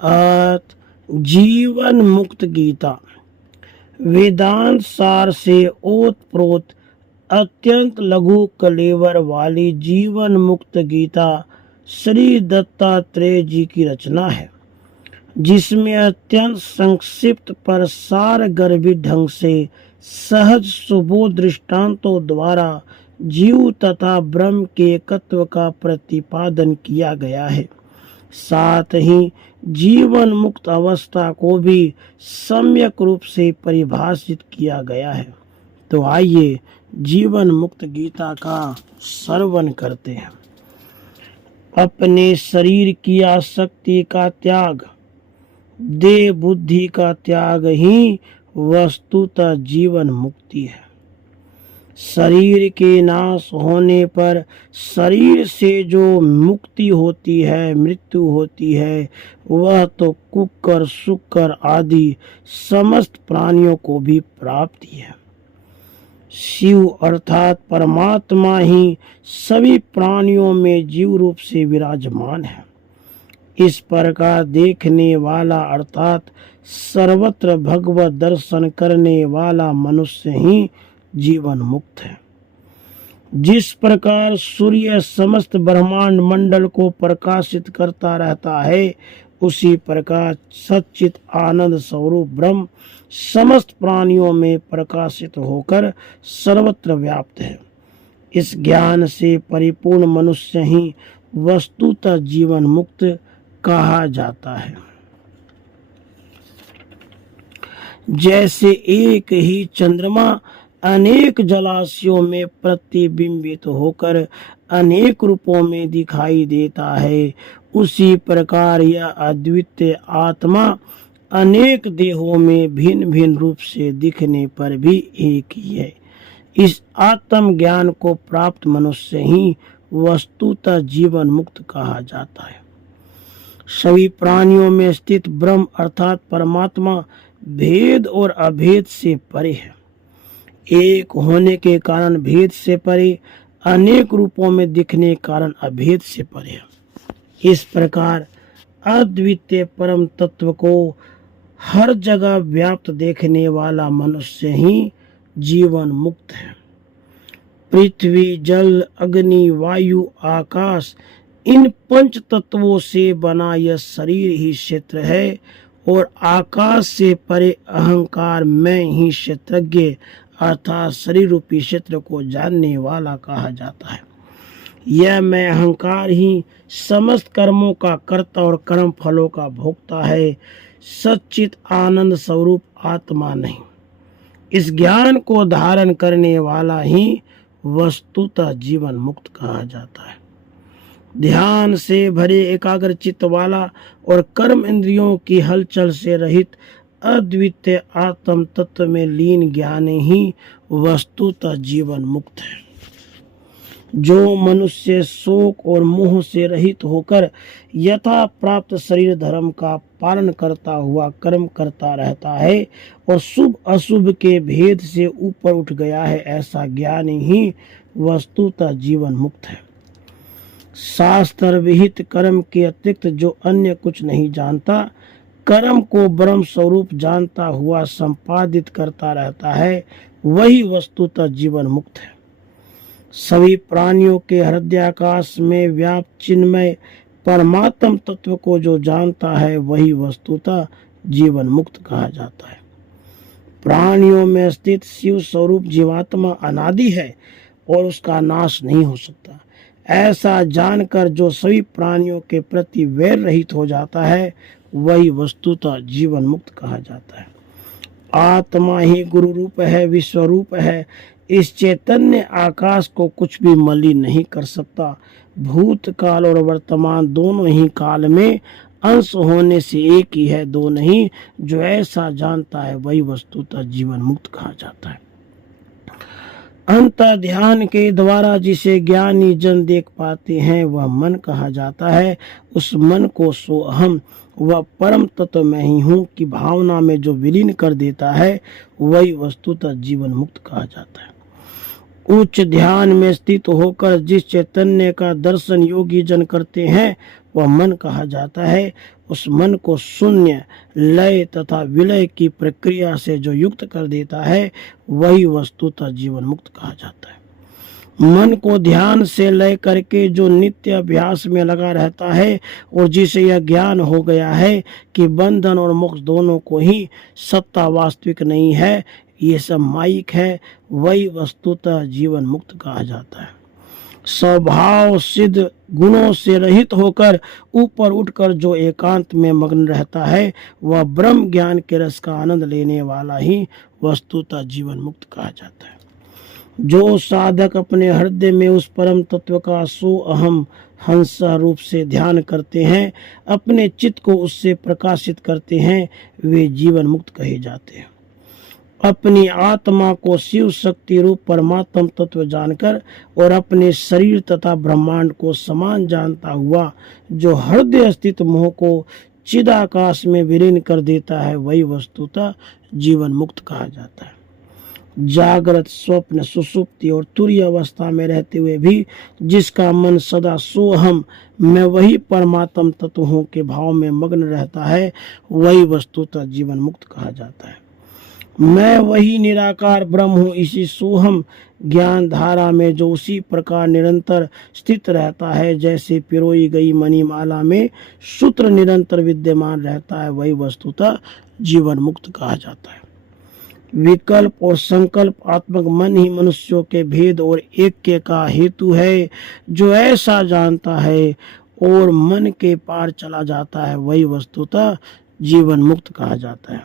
अर्थ जीवन मुक्त गीता वेदांत सार से ओतप्रोत अत्यंत लघु कलेवर वाली जीवन मुक्त गीता श्री दत्तात्रेय जी की रचना है, जिसमें अत्यंत संक्षिप्त पर सार गर्भित ढंग से सहज सुबोध दृष्टांतों द्वारा जीव तथा ब्रह्म के एकत्व का प्रतिपादन किया गया है। साथ ही जीवन मुक्त अवस्था को भी सम्यक रूप से परिभाषित किया गया है। तो आइए जीवन मुक्त गीता का श्रवण करते हैं। अपने शरीर की आसक्ति का त्याग, देह बुद्धि का त्याग ही वस्तुतः जीवन मुक्ति है। शरीर के नाश होने पर शरीर से जो मुक्ति होती है, मृत्यु होती है, वह तो कुक्कर शुक्र आदि समस्त प्राणियों को भी प्राप्ति है। शिव अर्थात परमात्मा ही सभी प्राणियों में जीव रूप से विराजमान है। इस प्रकार देखने वाला अर्थात सर्वत्र भगवत दर्शन करने वाला मनुष्य ही जीवन मुक्त है। जिस प्रकार सूर्य समस्त ब्रह्मांड मंडल को प्रकाशित करता रहता है, उसी प्रकार सच्चित आनंद स्वरूप ब्रह्म समस्त प्राणियों में प्रकाशित होकर सर्वत्र व्याप्त है। इस ज्ञान से परिपूर्ण मनुष्य ही वस्तुतः जीवन मुक्त कहा जाता है। जैसे एक ही चंद्रमा अनेक जलाशयों में प्रतिबिंबित होकर अनेक रूपों में दिखाई देता है, उसी प्रकार यह अद्वितीय आत्मा अनेक देहों में भिन्न भिन्न रूप से दिखने पर भी एक ही है। इस आत्म ज्ञान को प्राप्त मनुष्य ही वस्तुतः जीवन मुक्त कहा जाता है। सभी प्राणियों में स्थित ब्रह्म अर्थात परमात्मा भेद और अभेद से परे है। एक होने के कारण भेद से परे, अनेक रूपों में दिखने के कारण अभेद से परे है। इस प्रकार अद्वितीय परम तत्व को हर जगह व्याप्त देखने वाला मनुष्य ही जीवन मुक्त है। पृथ्वी, जल, अग्नि, वायु, आकाश, इन पंच तत्वों से बना यह शरीर ही क्षेत्र है और आकाश से परे अहंकार मैं ही क्षेत्रज्ञ अर्थात शरीर रूपी क्षेत्र को जानने वाला कहा जाता है। यह मैं अहंकार ही समस्त कर्मों का कर्ता और कर्म फलों का भोक्ता है, सच्चित आनंद स्वरूप आत्मा नहीं। इस ज्ञान को धारण करने वाला ही वस्तुतः जीवन मुक्त कहा जाता है। ध्यान से भरे एकाग्र चित्त वाला और कर्म इंद्रियों की हलचल से रहित अद्वितीय आत्म तत्व में लीन ज्ञान ही वस्तुतः जीवन मुक्त है। जो मनुष्य शोक और मोह से रहित होकर यथा प्राप्त शरीर धर्म का पालन करता हुआ कर्म करता रहता है और शुभ अशुभ के भेद से ऊपर उठ गया है, ऐसा ज्ञान ही वस्तुतः जीवन मुक्त है। शास्त्र विहित कर्म के अतिरिक्त जो अन्य कुछ नहीं जानता, कर्म को ब्रह्म स्वरूप जानता हुआ संपादित करता रहता है, वही वस्तुतः जीवन मुक्त है। सभी प्राणियों के हृदयाकाश में व्याप्त चिन्मय परमात्म तत्व को जो जानता है, वही वस्तुतः जीवन मुक्त कहा जाता है। प्राणियों में स्थित शिव स्वरूप जीवात्मा अनादि है और उसका नाश नहीं हो सकता। ऐसा जानकर जो सभी प्राणियों के प्रति वैर रहित हो जाता है, वही वस्तुतः जीवन मुक्त कहा जाता है। आत्मा ही गुरु रूप है, विश्व रूप है। इस चैतन्य आकाश को कुछ भी मलिन नहीं कर सकता। भूतकाल और वर्तमान दोनों ही काल में अंश होने से एक ही है, दो नहीं। जो ऐसा जानता है, वही वस्तुतः जीवन मुक्त कहा जाता है। अंत ध्यान के द्वारा जिसे ज्ञानी जन देख पाते हैं, वह मन कहा जाता है। उस मन को सो अहम वह परम तत्व मैं ही हूँ की भावना में जो विलीन कर देता है, वही वस्तुतः जीवन मुक्त कहा जाता है। उच्च ध्यान में स्थित होकर जिस चैतन्य का दर्शन योगी जन करते हैं, वह मन कहा जाता है। उस मन को शून्य, लय तथा विलय की प्रक्रिया से जो युक्त कर देता है वही वस्तुतः जीवन मुक्त कहा जाता है। मन को ध्यान से लय करके जो नित्य अभ्यास में लगा रहता है और जिसे यह ज्ञान हो गया है कि बंधन और मोक्ष दोनों को ही सत्ता वास्तविक नहीं है, ये सब माइक है, वही वस्तुतः जीवन मुक्त कहा जाता है। स्वभाव सिद्ध गुणों से रहित होकर ऊपर उठकर जो एकांत में मग्न रहता है वह ब्रह्म ज्ञान के रस का आनंद लेने वाला ही वस्तुतः जीवन मुक्त कहा जाता है। जो साधक अपने हृदय में उस परम तत्व का सो अहम हंस रूप से ध्यान करते हैं, अपने चित्त को उससे प्रकाशित करते हैं, वे जीवन मुक्त कहे जाते हैं। अपनी आत्मा को शिव शक्ति रूप परमात्म तत्व जानकर और अपने शरीर तथा ब्रह्मांड को समान जानता हुआ जो हृदय स्थित मोह को चिदाकाश में विलीन कर देता है वही वस्तुतः जीवन मुक्त कहा जाता है। जागृत, स्वप्न, सुषुप्ति और तुरीय अवस्था में रहते हुए भी जिसका मन सदा सोहम मैं वही परमात्म तत्व हूँ के भाव में मग्न रहता है वही वस्तुतः जीवन मुक्त कहा जाता है। मैं वही निराकार ब्रह्म हूँ, इसी सोहम ज्ञान धारा में जो उसी प्रकार निरंतर स्थित रहता है जैसे पिरोई गई मणिमाला में सूत्र निरंतर विद्यमान रहता है वही वस्तुतः जीवन मुक्त कहा जाता है। विकल्प और संकल्प आत्मक मन ही मनुष्यों के भेद और ऐक्य का हेतु है। जो ऐसा जानता है और मन के पार चला जाता है वही वस्तुतः जीवन मुक्त कहा जाता है।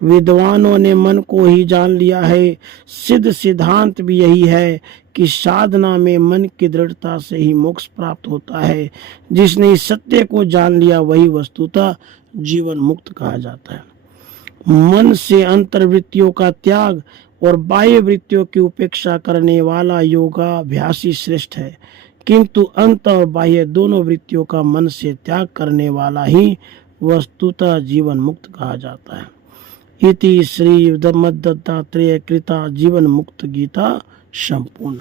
विद्वानों ने मन को ही जान लिया है। सिद्ध सिद्धांत भी यही है कि साधना में मन की दृढ़ता से ही मोक्ष प्राप्त होता है। जिसने इस सत्य को जान लिया वही वस्तुतः जीवन मुक्त कहा जाता है। मन से अंतर्वृत्तियों का त्याग और बाह्य वृत्तियों की उपेक्षा करने वाला योगाभ्यासी श्रेष्ठ है, किंतु अंत और बाह्य दोनों वृत्तियों का मन से त्याग करने वाला ही वस्तुतः जीवन मुक्त कहा जाता है। इति श्री दत्तात्रेय कृता जीवन मुक्त गीता संपूर्ण।